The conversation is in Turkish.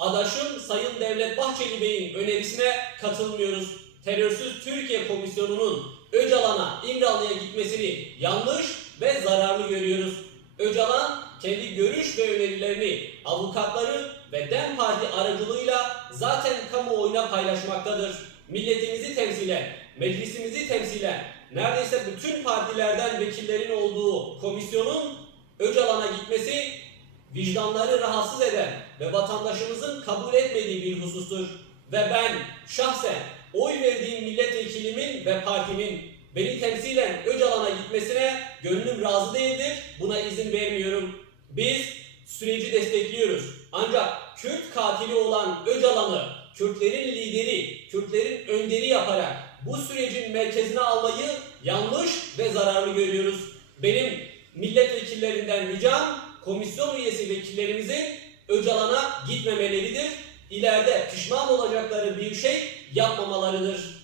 adaşım Sayın Devlet Bahçeli Bey'in önerisine katılmıyoruz. Terörsüz Türkiye Komisyonu'nun Öcalan'a, İmralı'ya gitmesini yanlış ve zararlı görüyoruz. Öcalan kendi görüş ve önerilerini avukatları ve DEM Parti aracılığıyla zaten kamuoyuna paylaşmaktadır. Milletimizi temsilen, meclisimizi temsilen, neredeyse bütün partilerden vekillerin olduğu komisyonun Öcalan'a gitmesi vicdanları rahatsız eden ve vatandaşımızın kabul etmediği bir husustur. Ve ben şahsen oy verdiğim milletvekilimin ve partimin beni temsilen Öcalan'a gitmesine gönlüm razı değildir. Buna izin vermiyorum. Biz süreci destekliyoruz. Ancak Kürt katili olan Öcalan'ı Kürtlerin lideri, Kürtlerin önderi yaparak bu sürecin merkezine almayı yanlış ve zararlı görüyoruz. Benim milletvekillerinden ricam komisyon üyesi vekillerimizin Öcalan'a gitmemeleridir. İleride pişman olacakları bir şey yapmamalarıdır.